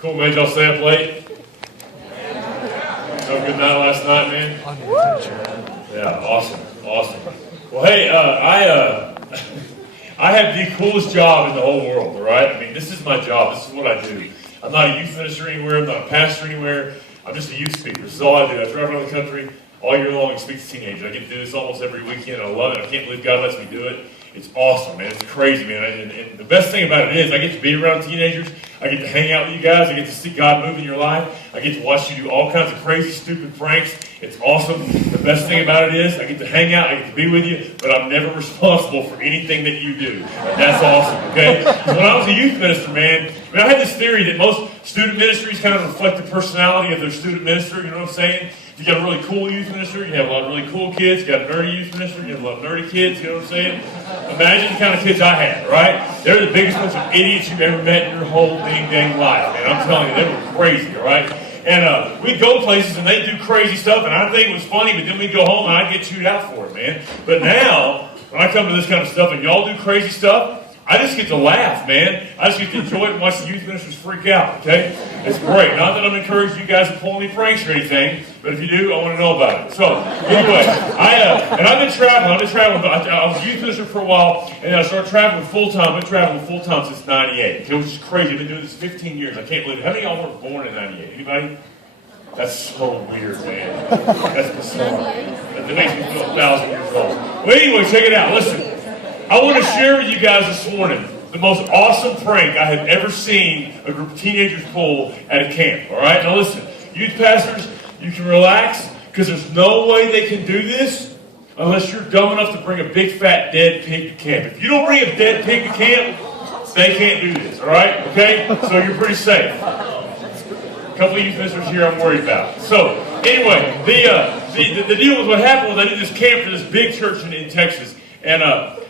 Cool, man. Y'all stay up late? Have a good night last night, man? Yeah, awesome. Well, hey, I have the coolest job in the whole world, all right? I mean, this is my job. This is what I do. I'm not a youth minister anywhere. I'm not a pastor anywhere. I'm just a youth speaker. This is all I do. I drive around the country all year long and speak to teenagers. I get to do this almost every weekend. I love it. I can't believe God lets me do it. It's awesome, man. It's crazy, man. And the best thing about it is I get to be around teenagers. I get to hang out with you guys. I get to see God move in your life. I get to watch you do all kinds of crazy, stupid pranks. It's awesome. The best thing about it is I get to hang out. I get to be with you, but I'm never responsible for anything that you do. And that's awesome, okay? Because when I was a youth minister, man, I had this theory that most student ministries kind of reflect the personality of their student minister. You know what I'm saying? You got a really cool youth minister, you have a lot of really cool kids. You got a nerdy youth minister, you have a lot of nerdy kids. You know what I'm saying? Imagine the kind of kids I had, right? They're the biggest bunch of idiots you've ever met in your whole dang life, man. I'm telling you, they were crazy, all right? And we'd go places and they'd do crazy stuff, and I think it was funny, but then we'd go home and I'd get chewed out for it, man. But now, when I come to this kind of stuff and y'all do crazy stuff, I just get to laugh, man. I just get to enjoy it and watch the youth ministers freak out, okay? It's great. Not that I'm encouraging you guys to pull any pranks or anything, but if you do, I want to know about it. So, anyway, I've been traveling. I was a youth minister for a while, and I started traveling full-time. I've been traveling full-time since 98, okay, which is crazy. I've been doing this 15 years. I can't believe it. How many of y'all were born in 98? Anybody? That's so weird, man. That's bizarre. That makes me feel 1,000 years old. Well, anyway, check it out. Listen. I want to share with you guys this morning the most awesome prank I have ever seen a group of teenagers pull at a camp. All right? Now listen, youth pastors, you can relax because there's no way they can do this unless you're dumb enough to bring a big fat dead pig to camp. If you don't bring a dead pig to camp, they can't do this. All right? Okay? So you're pretty safe. A couple of youth ministers here I'm worried about. So anyway, the deal with what happened was I did this camp for this big church in Texas, and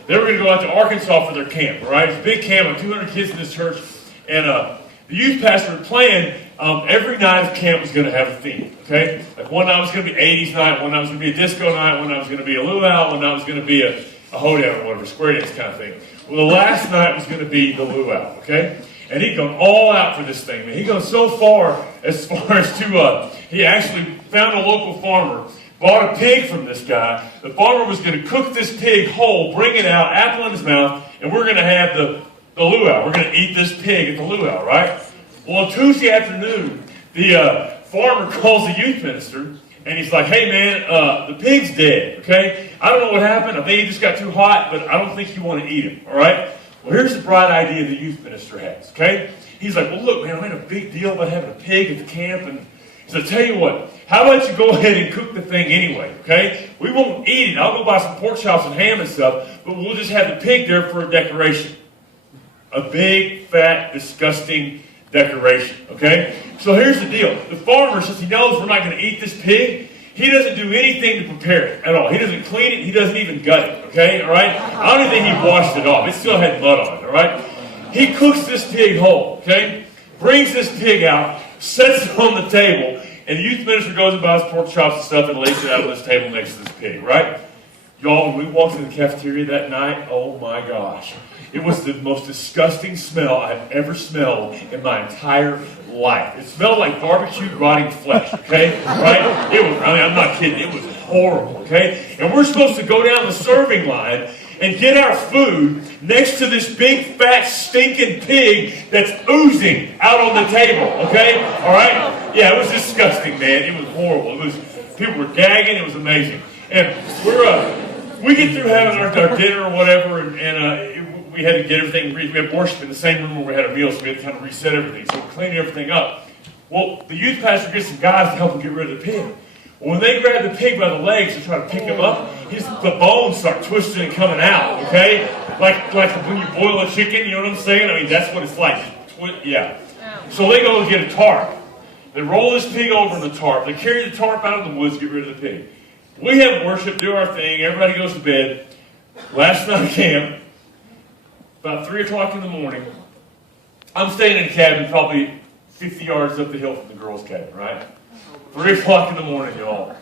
they were going to go out to Arkansas for their camp, all right? It's a big camp of 200 kids in this church. And the youth pastor had planned every night of camp was going to have a theme, okay? Like one night was going to be 80s night, one night was going to be a disco night, one night was going to be a luau, one night was going to be a hoedown or whatever, square dance kind of thing. Well, the last night was going to be the luau, okay? And he'd gone all out for this thing, man. He'd gone so far as to, he actually found a local farmer, bought a pig from this guy. The farmer was going to cook this pig whole, bring it out, apple in his mouth, and we're going to have the luau. We're going to eat this pig at the luau, right? Well, on Tuesday afternoon, the farmer calls the youth minister, and he's like, hey, man, the pig's dead, okay? I don't know what happened. I think he just got too hot, but I don't think you want to eat him, all right? Well, here's the bright idea the youth minister has, okay? He's like, well, look, man, I made a big deal about having a pig at the camp, and so tell you what, how about you go ahead and cook the thing anyway, okay? We won't eat it. I'll go buy some pork chops and ham and stuff, but we'll just have the pig there for a decoration. A big, fat, disgusting decoration, okay? So here's the deal. The farmer, since he knows we're not going to eat this pig, he doesn't do anything to prepare it at all. He doesn't clean it. He doesn't even gut it, okay? All right? I don't even think he washed it off. It still had mud on it, all right? He cooks this pig whole, okay? Brings this pig out, sets it on the table, and the youth minister goes and buys pork chops and stuff and lays it out on this table next to this pig, right? Y'all, when we walked in the cafeteria that night, oh my gosh. It was the most disgusting smell I've ever smelled in my entire life. It smelled like barbecued rotting flesh, okay? Right? It was, I mean, I'm not kidding. It was horrible, okay? And we're supposed to go down the serving line and get our food next to this big, fat, stinking pig that's oozing out on the table, okay? All right? Yeah, it was disgusting, man. It was horrible. It was, people were gagging. It was amazing. And we get through having our dinner or whatever, and we had to get everything, we had worship in the same room where we had a meal, so we had to kind of reset everything. So we're cleaning everything up. Well, the youth pastor gets some guys to help him get rid of the pig. Well, when they grab the pig by the legs and try to pick him up, the bones start twisting and coming out, okay? Like when you boil a chicken, you know what I'm saying? I mean, that's what it's like. Yeah. So they go and get a tarp. They roll this pig over in the tarp. They carry the tarp out of the woods, get rid of the pig. We have worship, do our thing, everybody goes to bed. Last night at camp, about 3 o'clock in the morning, I'm staying in a cabin probably 50 yards up the hill from the girls' cabin, right? 3 o'clock in the morning, y'all.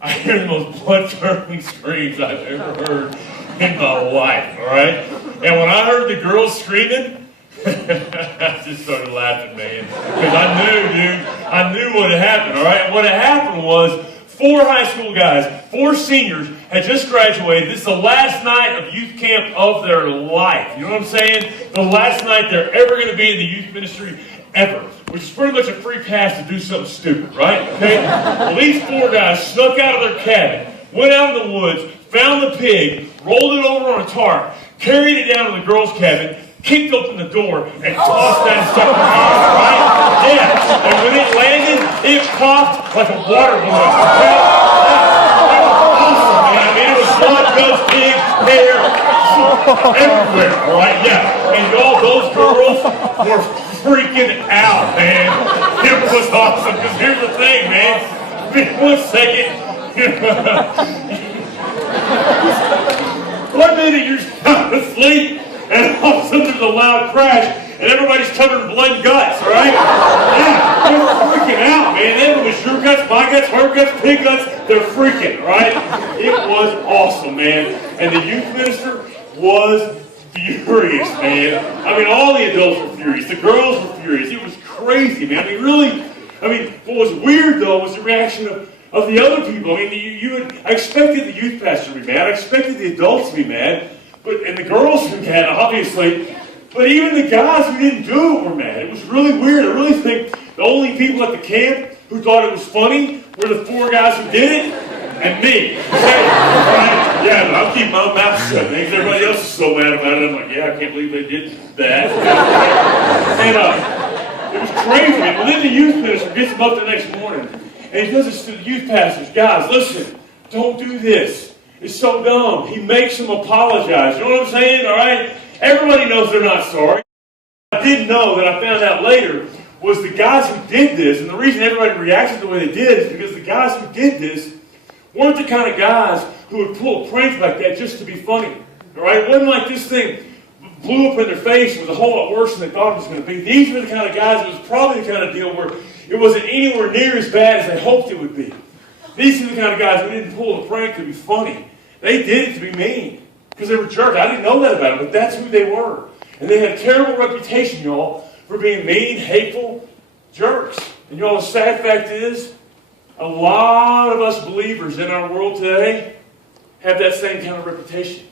I hear the most blood-curdling screams I've ever heard in my life, all right? And when I heard the girls screaming, I just started laughing, man. Because I knew, dude. I knew what had happened, all right? What had happened was 4 high school guys, 4 seniors, had just graduated. This is the last night of youth camp of their life. You know what I'm saying? The last night they're ever going to be in the youth ministry ever. Which is pretty much a free pass to do something stupid, right? Okay? Well, these 4 guys snuck out of their cabin, went out in the woods, found the pig, rolled it over on a tarp, carried it down to the girls' cabin, kicked open the door, and tossed that sucker in, right? Yeah. And when it landed, it popped like a water balloon. Okay? That was awesome, man. I mean, it was blood, guts, pig, hair, everywhere, all right? Yeah. And all those girls were freaking out, man. It was awesome, because here's the thing, man. 1 second. 1 minute you're sound asleep, and all of a sudden there's a loud crash, and everybody's covered in blood and guts, all right? Yeah, they're freaking out, man. It was your guts, my guts, her guts, pig guts. They're freaking, all right? It was awesome, man. And the youth minister was furious, man. I mean, all the adults were furious. The girls were furious. It was crazy, man. I mean, what was weird, though, was the reaction of the other people. I mean, I expected the youth pastor to be mad. I expected the adults to be mad. And the girls were mad, obviously. But even the guys who didn't do it were mad. It was really weird. I really think the only people at the camp who thought it was funny were the 4 guys who did it and me. Okay? Right? Yeah, I'll keep my mouth shut. Everybody else is so mad about it. I'm like, yeah, I can't believe they did that. And it was crazy. And then the youth minister gets him up the next morning, and he does this to the youth pastors. Guys, listen, don't do this. It's so dumb. He makes them apologize. You know what I'm saying? All right? Everybody knows they're not sorry. I did know that I found out later was the guys who did this, and the reason everybody reacted the way they did is because the guys who did this weren't the kind of guys who would pull a prank like that just to be funny. All right? It wasn't like this thing blew up in their face and was a whole lot worse than they thought it was going to be. These were the kind of guys, it was probably the kind of deal where it wasn't anywhere near as bad as they hoped it would be. These are the kind of guys who didn't pull a prank to be funny. They did it to be mean. Because they were jerks. I didn't know that about them, but that's who they were. And they had a terrible reputation, y'all, for being mean, hateful jerks. And y'all, the sad fact is, a lot of us believers in our world today have that same kind of reputation.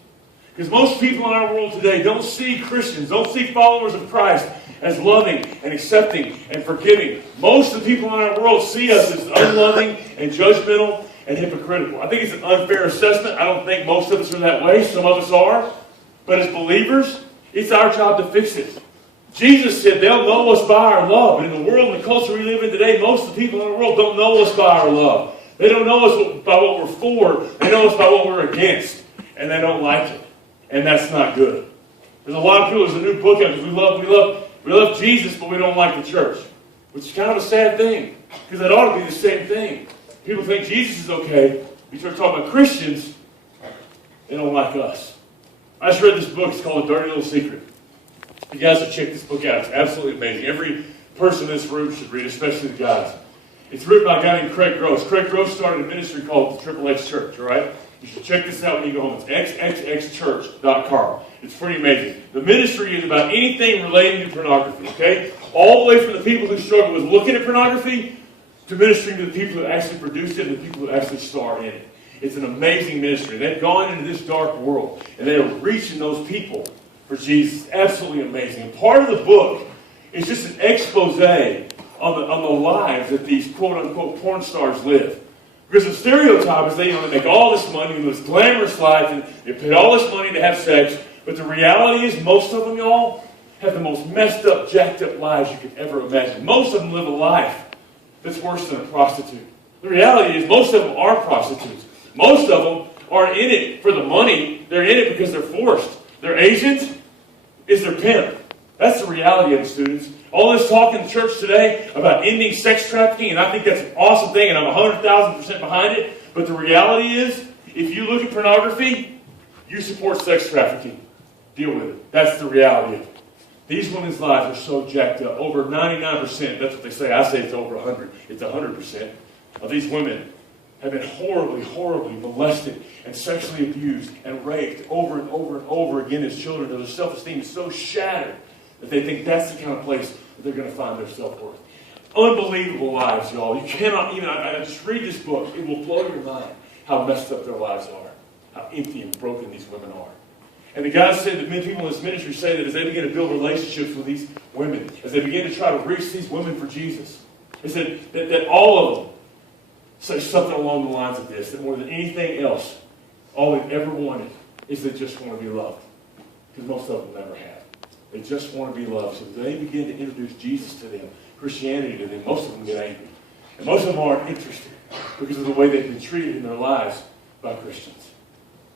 Because most people in our world today don't see Christians, don't see followers of Christ as loving and accepting and forgiving. Most of the people in our world see us as unloving and judgmental and hypocritical. I think it's an unfair assessment. I don't think most of us are that way. Some of us are. But as believers, it's our job to fix it. Jesus said they'll know us by our love. And in the world and the culture we live in today, most of the people in the world don't know us by our love. They don't know us by what we're for. They know us by what we're against. And they don't like it. And that's not good. There's a lot of people, there's a new book out because we love Jesus, but we don't like the church. Which is kind of a sad thing. Because that ought to be the same thing. People think Jesus is okay. We start talking about Christians, they don't like us. I just read this book. It's called A Dirty Little Secret. You guys should check this book out. It's absolutely amazing. Every person in this room should read it, especially the guys. It's written by a guy named Craig Gross. Craig Gross started a ministry called the Triple X Church, all right? You should check this out when you go home. It's xxxchurch.com. It's pretty amazing. The ministry is about anything relating to pornography, okay? All the way from the people who struggle with looking at pornography to ministering to the people who actually produce it and the people who actually star in it. It's an amazing ministry. They've gone into this dark world, and they are reaching those people for Jesus. Absolutely amazing. And part of the book is just an expose on the lives that these quote-unquote porn stars live. Because the stereotype is they make all this money in this glamorous life, and they pay all this money to have sex, but the reality is most of them, y'all, have the most messed up, jacked up lives you could ever imagine. Most of them live a life that's worse than a prostitute. The reality is most of them are prostitutes. Most of them aren't in it for the money. They're in it because they're forced. Their agent is their pimp. That's the reality of it, students. All this talk in the church today about ending sex trafficking, and I think that's an awesome thing, and I'm 100,000% behind it. But the reality is, if you look at pornography, you support sex trafficking. Deal with it. That's the reality of it. These women's lives are so jacked up. Over 99%, that's what they say. I say it's over 100. It's 100% of these women have been horribly, horribly molested and sexually abused and raped over and over and over again as children. Their self-esteem is so shattered That they think that's the kind of place that they're going to find their self-worth. Unbelievable lives, y'all. You cannot even, I just read this book. It will blow your mind how messed up their lives are. How empty and broken these women are. And the guys said that many people in this ministry say that as they begin to build relationships with these women, as they begin to try to reach these women for Jesus, they said that all of them say something along the lines of this, that more than anything else, all they've ever wanted is they just want to be loved. Because most of them never have. They just want to be loved. So as they begin to introduce Jesus to them, Christianity to them, most of them get angry. And most of them aren't interested because of the way they've been treated in their lives by Christians.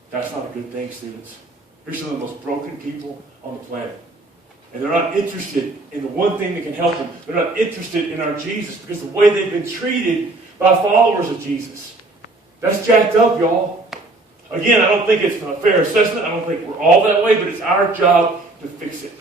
That's not a good thing, students. Here's some of the most broken people on the planet. And they're not interested in the one thing that can help them. They're not interested in our Jesus because of the way they've been treated by followers of Jesus. That's jacked up, y'all. Again, I don't think it's a fair assessment. I don't think we're all that way, but it's our job to fix it.